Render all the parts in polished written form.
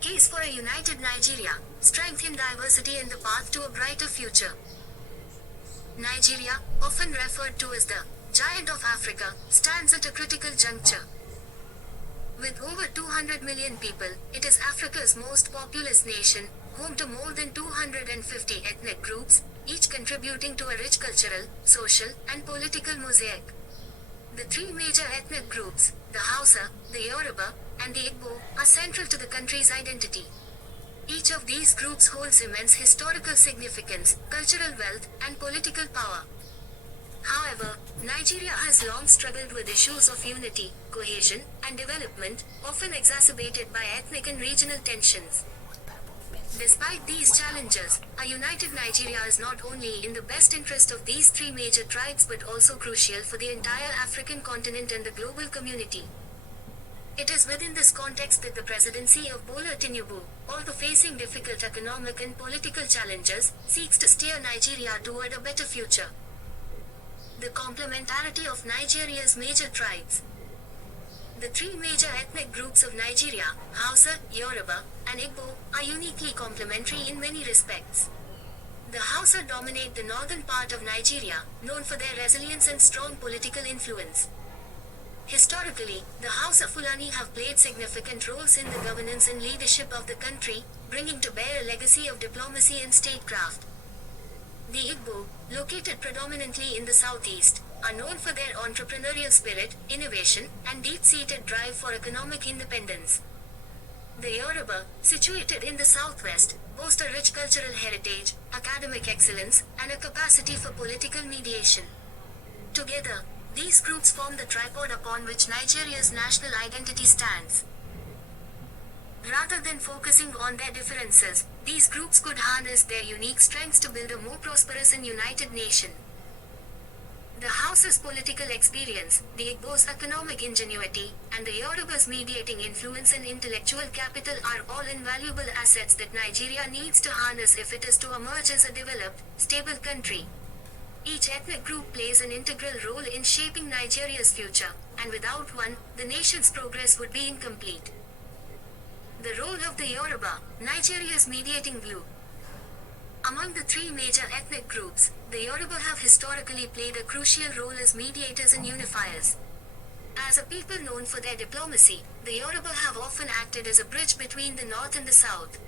case for a united Nigeria, strength in diversity and the path to a brighter future. Nigeria, often referred to as the giant of Africa, stands at a critical juncture. With over 200 million people, it is Africa's most populous nation, home to more than 250 ethnic groups, each contributing to a rich cultural, social, and political mosaic. The three major ethnic groups, the Hausa, the Yoruba, and the Igbo, are central to the country's identity. Each of these groups holds immense historical significance, cultural wealth, and political power. However, Nigeria has long struggled with issues of unity, cohesion, and development, often exacerbated by ethnic and regional tensions. Despite these challenges, a united Nigeria is not only in the best interest of these three major tribes but also crucial for the entire African continent and the global community. It is within this context that the presidency of Bola Tinubu, although facing difficult economic and political challenges, seeks to steer Nigeria toward a better future. The complementarity of Nigeria's major tribes. The three major ethnic groups of Nigeria, Hausa, Yoruba, and Igbo, are uniquely complementary in many respects. The Hausa dominate the northern part of Nigeria, known for their resilience and strong political influence. Historically, the Hausa Fulani have played significant roles in the governance and leadership of the country, bringing to bear a legacy of diplomacy and statecraft. The Igbo, located predominantly in the southeast, are known for their entrepreneurial spirit, innovation, and deep-seated drive for economic independence. The Yoruba, situated in the southwest, boast a rich cultural heritage, academic excellence, and a capacity for political mediation. Together, these groups form the tripod upon which Nigeria's national identity stands. Rather than focusing on their differences, these groups could harness their unique strengths to build a more prosperous and united nation. The Hausa's political experience, the Igbo's economic ingenuity, and the Yoruba's mediating influence and intellectual capital are all invaluable assets that Nigeria needs to harness if it is to emerge as a developed, stable country. Each ethnic group plays an integral role in shaping Nigeria's future, and without one, the nation's progress would be incomplete. The role of the Yoruba, Nigeria's mediating glue. Among the three major ethnic groups, the Yoruba have historically played a crucial role as mediators and unifiers. As a people known for their diplomacy, the Yoruba have often acted as a bridge between the north and the south.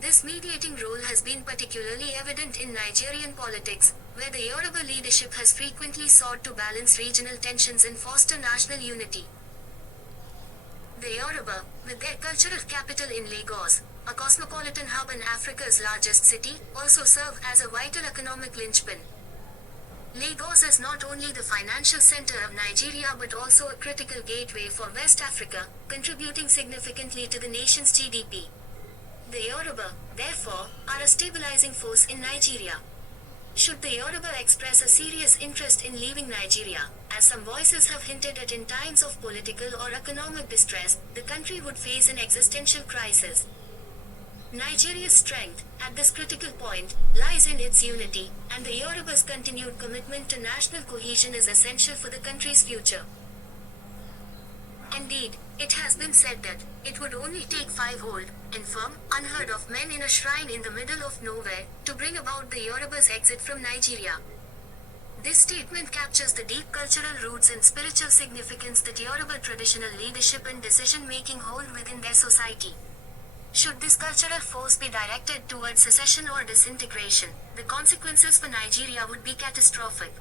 This mediating role has been particularly evident in Nigerian politics, where the Yoruba leadership has frequently sought to balance regional tensions and foster national unity. The Yoruba, with their cultural capital in Lagos, a cosmopolitan hub and Africa's largest city, also serve as a vital economic linchpin. Lagos is not only the financial center of Nigeria but also a critical gateway for West Africa, contributing significantly to the nation's GDP. The Yoruba, therefore, are a stabilizing force in Nigeria. Should the Yoruba express a serious interest in leaving Nigeria, as some voices have hinted at in times of political or economic distress, the country would face an existential crisis. Nigeria's strength, at this critical point, lies in its unity, and the Yoruba's continued commitment to national cohesion is essential for the country's future. Indeed, it has been said that it would only take 5 old, infirm, unheard of men in a shrine in the middle of nowhere to bring about the Yoruba's exit from Nigeria. This statement captures the deep cultural roots and spiritual significance that Yoruba traditional leadership and decision-making hold within their society. Should this cultural force be directed towards secession or disintegration, the consequences for Nigeria would be catastrophic.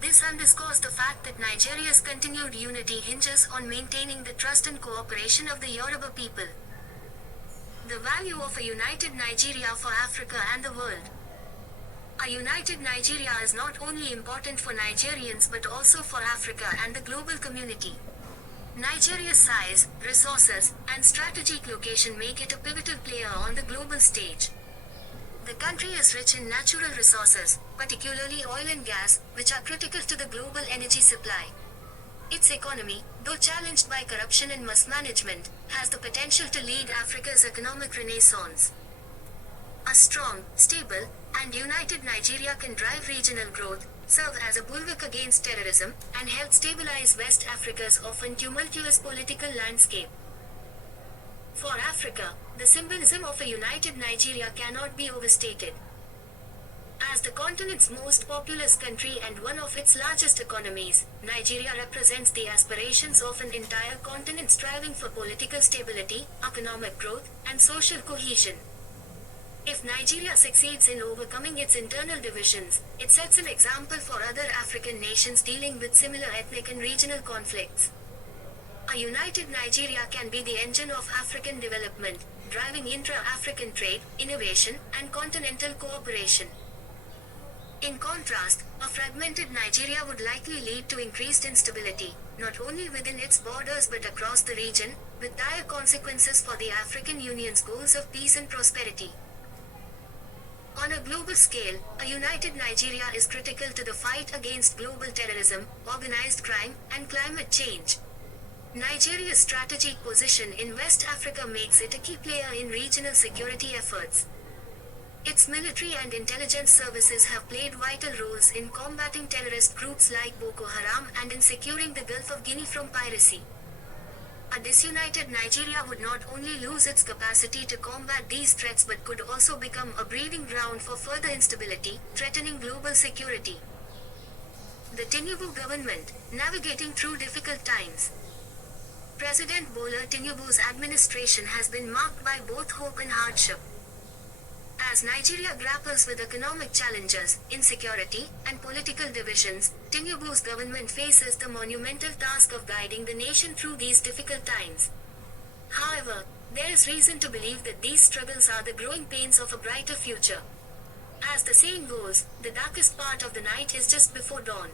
This underscores the fact that Nigeria's continued unity hinges on maintaining the trust and cooperation of the Yoruba people. The value of a united Nigeria for Africa and the world. A united Nigeria is not only important for Nigerians but also for Africa and the global community. Nigeria's size, resources, and strategic location make it a pivotal player on the global stage. The country is rich in natural resources, particularly oil and gas, which are critical to the global energy supply. Its economy, though challenged by corruption and mismanagement, has the potential to lead Africa's economic renaissance. A strong, stable, and united Nigeria can drive regional growth, serve as a bulwark against terrorism, and help stabilize West Africa's often tumultuous political landscape. For Africa, the symbolism of a united Nigeria cannot be overstated. As the continent's most populous country and one of its largest economies, Nigeria represents the aspirations of an entire continent striving for political stability, economic growth, and social cohesion. If Nigeria succeeds in overcoming its internal divisions, it sets an example for other African nations dealing with similar ethnic and regional conflicts. A united Nigeria can be the engine of African development, driving intra-African trade, innovation, and continental cooperation. In contrast, a fragmented Nigeria would likely lead to increased instability, not only within its borders but across the region, with dire consequences for the African Union's goals of peace and prosperity. On a global scale, a united Nigeria is critical to the fight against global terrorism, organized crime, and climate change. Nigeria's strategic position in West Africa makes it a key player in regional security efforts. Its military and intelligence services have played vital roles in combating terrorist groups like Boko Haram and in securing the Gulf of Guinea from piracy. A disunited Nigeria would not only lose its capacity to combat these threats but could also become a breeding ground for further instability, threatening global security. The Tinubu government, navigating through difficult times. President Bola Tinubu's administration has been marked by both hope and hardship. As Nigeria grapples with economic challenges, insecurity, and political divisions, Tinubu's government faces the monumental task of guiding the nation through these difficult times. However, there is reason to believe that these struggles are the growing pains of a brighter future. As the saying goes, the darkest part of the night is just before dawn.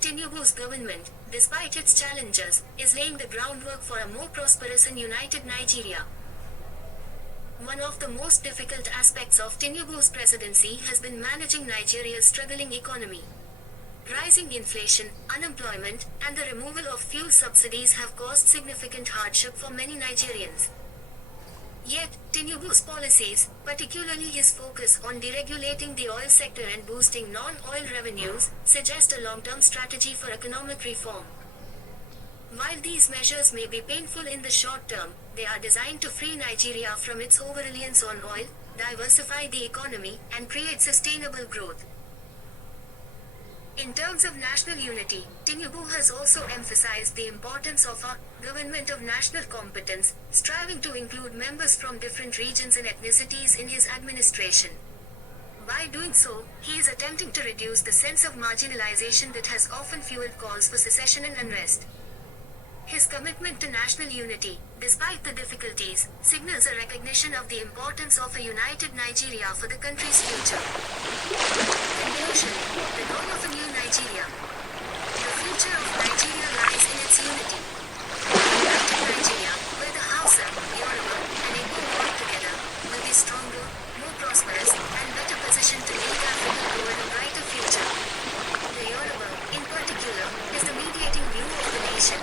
Tinubu's government, despite its challenges, is laying the groundwork for a more prosperous and united Nigeria. One of the most difficult aspects of Tinubu's presidency has been managing Nigeria's struggling economy. Rising inflation, unemployment, and the removal of fuel subsidies have caused significant hardship for many Nigerians. Yet, Tinubu's policies, particularly his focus on deregulating the oil sector and boosting non-oil revenues, suggest a long-term strategy for economic reform. While these measures may be painful in the short term, they are designed to free Nigeria from its over-reliance on oil, diversify the economy, and create sustainable growth. In terms of national unity, Tinubu has also emphasized the importance of a government of national competence, striving to include members from different regions and ethnicities in his administration. By doing so, he is attempting to reduce the sense of marginalization that has often fueled calls for secession and unrest. His commitment to national unity, despite the difficulties, signals a recognition of the importance of a united Nigeria for the country's future. Conclusion: the dawn of a new Nigeria. The future of Nigeria lies in its unity. A united Nigeria, where the Hausa, Yoruba, and Igbo work together, will be stronger, more prosperous, and better positioned to lead Africa toward a brighter future. The Yoruba, in particular, is the mediating view of the nation,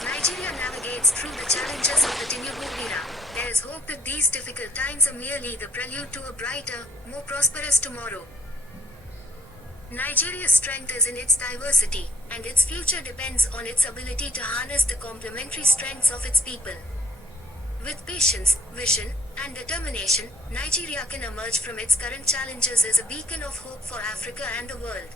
Nigeria navigates through the challenges of the Tinubu era. There is hope that these difficult times are merely the prelude to a brighter, more prosperous tomorrow. Nigeria's strength is in its diversity, and its future depends on its ability to harness the complementary strengths of its people. With patience, vision, and determination, Nigeria can emerge from its current challenges as a beacon of hope for Africa and the world.